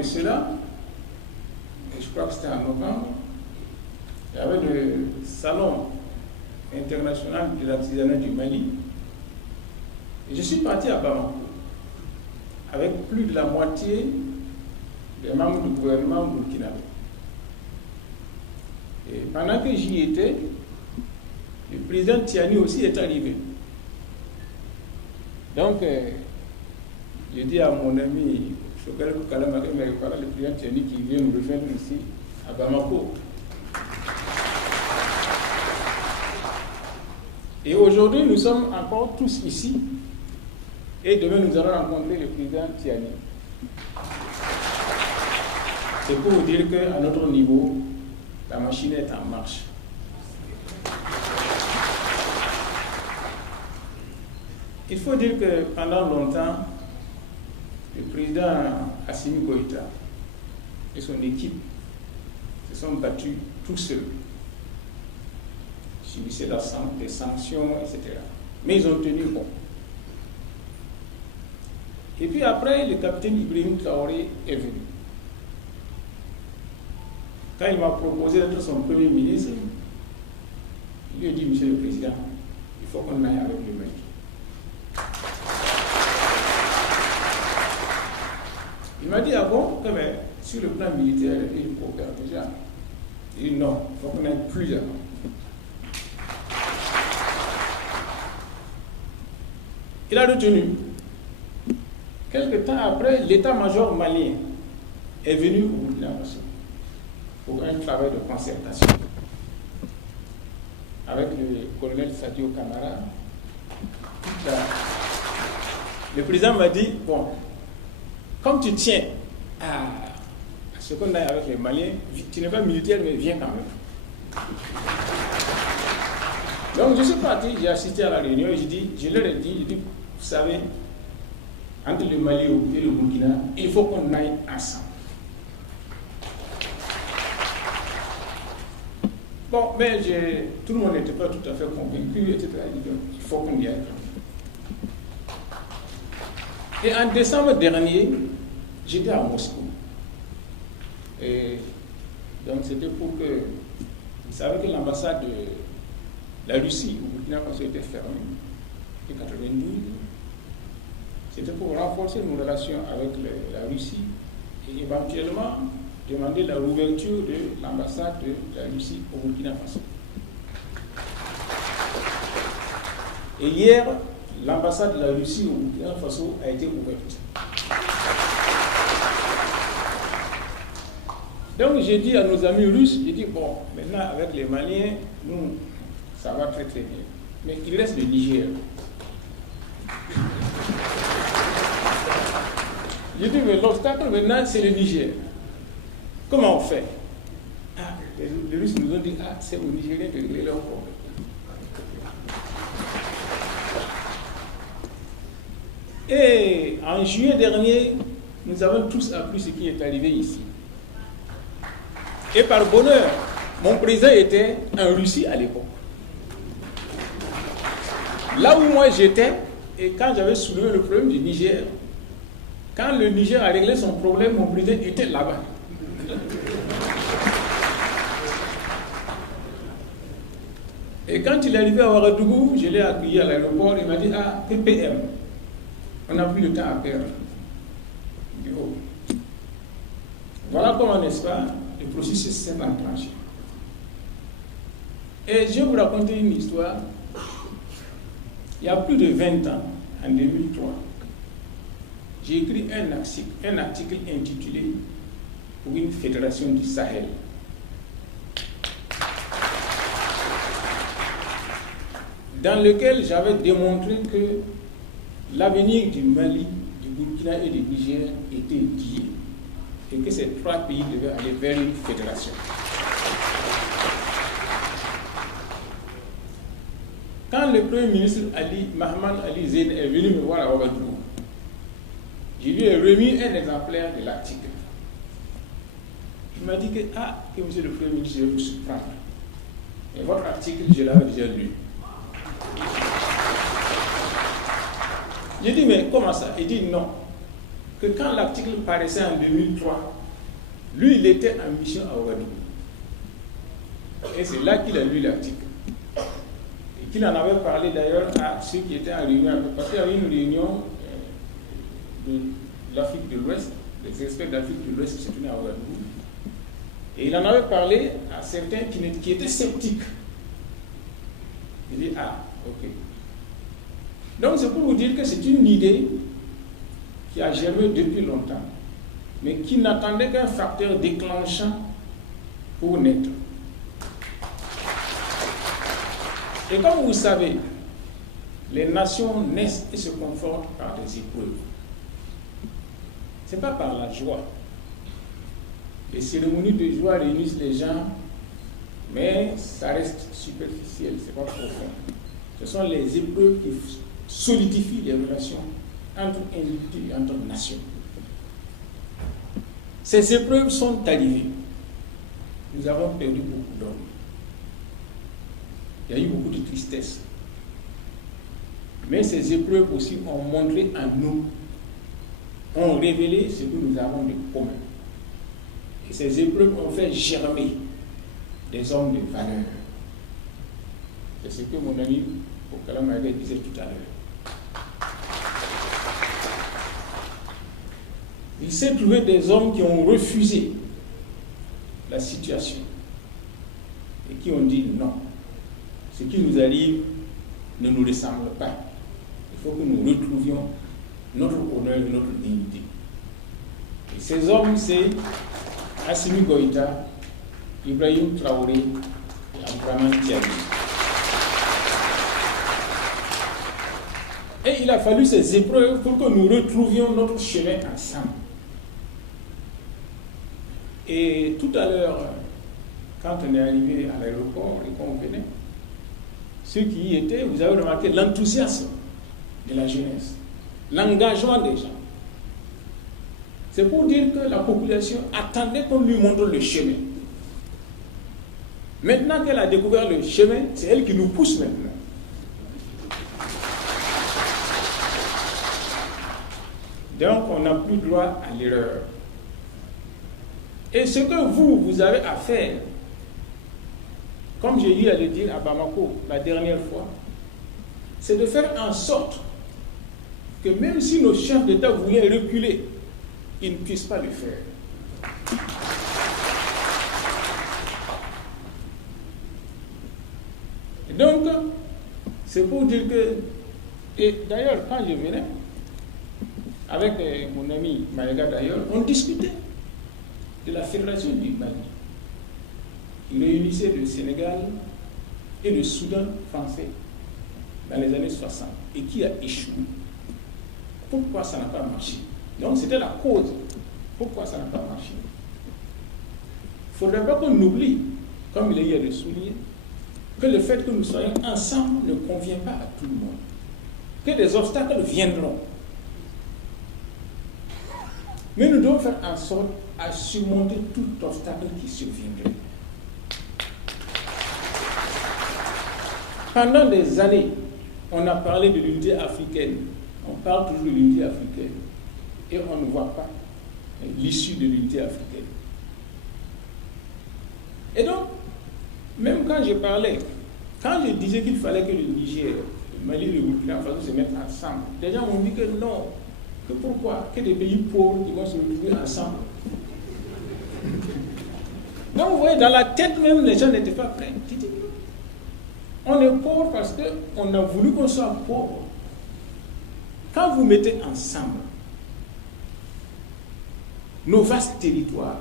de cela, et je crois que c'était en novembre, il y avait le Salon international de l'artisanat du Mali. Et je suis parti à Bamako avec plus de la moitié des membres du gouvernement burkinabé. Et pendant que j'y étais, le président Tiani aussi est arrivé. Donc, j'ai dit à mon ami Choukal Koukalamake, mais voilà le président Tiani qui vient nous rejoindre ici à Bamako. Et aujourd'hui, nous sommes encore tous ici. Et demain, nous allons rencontrer le président Tiani. C'est pour vous dire qu'à notre niveau, la machine est en marche. Il faut dire que pendant longtemps, le président Assimi Goïta et son équipe se sont battus tout seuls. Subissaient des sanctions, etc. Mais ils ont tenu bon. Et puis après, le capitaine Ibrahim Traoré est venu. Quand il m'a proposé d'être son premier ministre, il lui a dit, Monsieur le Président, il faut qu'on aille avec le Mali. Il m'a dit, ah bon, sur le plan militaire, il coopère déjà. Il dit, non, il faut qu'on aille plus avant. Il a retenu. Quelque temps après, l'état-major malien est venu au Burkina Faso pour un travail de concertation avec le colonel Sadio Camara. Le président m'a dit, bon, comme tu tiens à ce qu'on a avec les Maliens, tu n'es pas militaire, mais viens quand même. Donc je suis parti, j'ai assisté à la réunion et je leur ai dit, vous savez, entre le Mali et le Burkina, il faut qu'on aille ensemble. Bon, mais tout le monde n'était pas tout à fait convaincu, etc. Il faut qu'on y aille. Et en décembre dernier, j'étais à Moscou. Et donc c'était pour que... Vous savez que l'ambassade de la Russie au Burkina Faso était fermée en 1992. C'était pour renforcer nos relations avec la Russie et éventuellement demander la rouverture de l'ambassade de la Russie au Burkina Faso. Et hier, l'ambassade de la Russie au Burkina Faso a été ouverte. Donc j'ai dit à nos amis russes, j'ai dit, bon, maintenant avec les Maliens, nous, ça va très très bien. Mais il reste le Niger. J'ai dit, mais l'obstacle maintenant, c'est le Niger. Comment on fait? Les Russes nous ont dit, c'est aux Nigériens de régler leurs problèmes. Et en juillet dernier, nous avons tous appris ce qui est arrivé ici. Et par bonheur, mon président était en Russie à l'époque. Là où moi j'étais, et quand j'avais soulevé le problème du Niger, quand le Niger a réglé son problème, mon président était là-bas. Et quand il est arrivé à Ouagadougou, je l'ai accueilli à l'aéroport, il m'a dit, PPM, on n'a plus de temps à perdre. Je dis, oh. Voilà comment, n'est-ce pas, le processus s'est enclenché. Et je vais vous raconter une histoire. Il y a plus de 20 ans, en 2003, j'ai écrit un article intitulé « Pour une fédération du Sahel ». Dans lequel j'avais démontré que l'avenir du Mali, du Burkina et du Niger était lié et que ces trois pays devaient aller vers une fédération. Quand le Premier ministre Mahaman Ali Zeine est venu me voir à Ouagadougou, je lui ai remis un exemplaire de l'article. Il m'a dit que monsieur le Premier ministre, je vais vous surprendre. Et votre article, je l'avais déjà lu. J'ai dit, mais comment ça? Il dit non. que quand l'article paraissait en 2003, lui, il était en mission à Ouagadougou. Et c'est là qu'il a lu l'article. Et qu'il en avait parlé d'ailleurs à ceux qui étaient en réunion. Parce qu'il y avait une réunion de l'Afrique de l'Ouest, les experts d'Afrique de l'Ouest qui se tenaient à Ouagadougou. Et il en avait parlé à certains qui étaient sceptiques. Il dit, ah, ok. Donc c'est pour vous dire que c'est une idée qui a germé depuis longtemps, mais qui n'attendait qu'un facteur déclenchant pour naître. Et comme vous savez, les nations naissent et se confortent par des épreuves. Ce n'est pas par la joie. Les cérémonies de joie réunissent les gens, mais ça reste superficiel, ce n'est pas profond. Ce sont les épreuves qui solidifient les relations entre individus et entre nations. Ces épreuves sont arrivées. Nous avons perdu beaucoup d'hommes. Il y a eu beaucoup de tristesse. Mais ces épreuves aussi ont montré en nous, ont révélé ce que nous avons de commun. Et ces épreuves ont fait germer des hommes de valeur. C'est ce que mon ami Okala Maïga disait tout à l'heure. Il s'est trouvé des hommes qui ont refusé la situation et qui ont dit non. Ce qui nous arrive ne nous ressemble pas. Il faut que nous retrouvions notre honneur et notre dignité. Et ces hommes, c'est Assimi Goïta, Ibrahim Traoré et Abdraman Tiani. Et il a fallu ces épreuves pour que nous retrouvions notre chemin ensemble. Et tout à l'heure, quand on est arrivé à l'aéroport et qu'on venait, ceux qui y étaient, vous avez remarqué l'enthousiasme de la jeunesse, l'engagement des gens. C'est pour dire que la population attendait qu'on lui montre le chemin. Maintenant qu'elle a découvert le chemin, c'est elle qui nous pousse maintenant. Donc, on n'a plus droit à l'erreur. Et ce que vous avez à faire, comme j'ai eu à le dire à Bamako la dernière fois, c'est de faire en sorte que même si nos chefs d'État voulaient reculer, ils ne puissent pas le faire. Et donc, c'est pour dire que, et d'ailleurs, quand je venais, avec mon ami Maïga d'ailleurs, on discutait de la fédération du Mali. Il réunissait le Sénégal et le Soudan français dans les années 60 et qui a échoué. Pourquoi ça n'a pas marché? Donc c'était la cause. Pourquoi ça n'a pas marché? Il ne faudrait pas qu'on oublie, comme il est hier de souligner, que le fait que nous soyons ensemble ne convient pas à tout le monde. Que des obstacles viendront. Mais nous devons faire en sorte à surmonter tout obstacle qui surviendrait. Pendant des années, on a parlé de l'unité africaine. On parle toujours de l'unité africaine. Et on ne voit pas l'issue de l'unité africaine. Et donc, même quand je parlais, quand je disais qu'il fallait que le Niger, le Mali et le Burkina Faso se mettent ensemble, les gens m'ont dit que non. Que pourquoi? Que des pays pauvres qui vont se retrouver ensemble. Donc vous voyez, dans la tête même, les gens n'étaient pas prêts. On est pauvre parce qu'on a voulu qu'on soit pauvre. Quand vous mettez ensemble nos vastes territoires,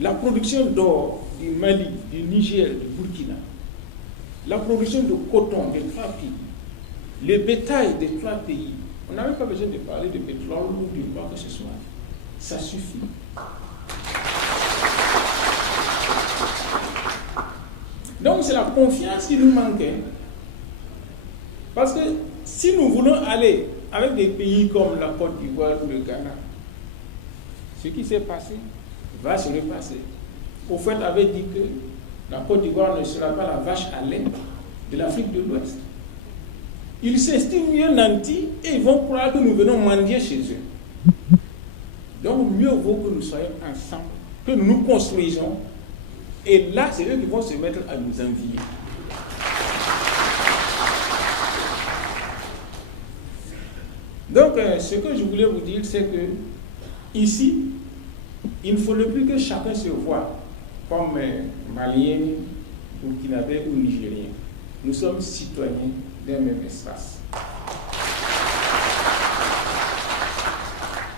la production d'or du Mali, du Niger, du Burkina, la production de coton des trois pays, le bétail des trois pays, on n'a même pas besoin de parler de pétrole ou de quoi que ce soit. Ça suffit. Donc c'est la confiance qui nous manquait. Parce que si nous voulons aller avec des pays comme la Côte d'Ivoire ou le Ghana, ce qui s'est passé va se repasser. Au fait, avait dit que la Côte d'Ivoire ne sera pas la vache à lait de l'Afrique de l'Ouest. Ils s'estiment mieux nantis et ils vont croire que nous venons mendier chez eux. Donc, mieux vaut que nous soyons ensemble, que nous nous construisons. Et là, c'est eux qui vont se mettre à nous envier. Donc, ce que je voulais vous dire, c'est que ici, il ne faudrait plus que chacun se voie comme Malien, Burkinabé ou Nigérien. Nous sommes citoyens d'un même espace.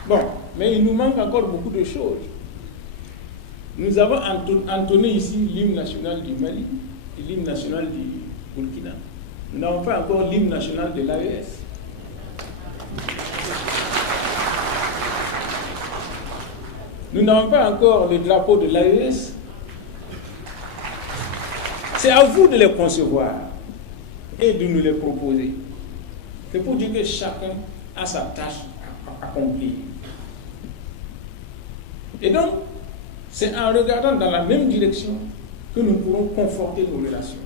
Bon, mais il nous manque encore beaucoup de choses. Nous avons entonné ici l'hymne national du Mali et l'hymne national du Burkina. Nous n'avons pas encore l'hymne national de l'AES. Nous n'avons pas encore le drapeau de l'AES. C'est à vous de les concevoir et de nous les proposer. C'est pour dire que chacun a sa tâche à accomplir. Et donc, c'est en regardant dans la même direction que nous pourrons conforter nos relations.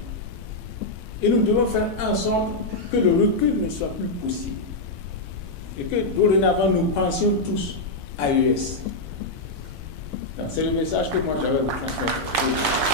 Et nous devons faire en sorte que le recul ne soit plus possible. Et que dorénavant, nous pensions tous à AES. C'est le message que moi j'avais à vous transmettre.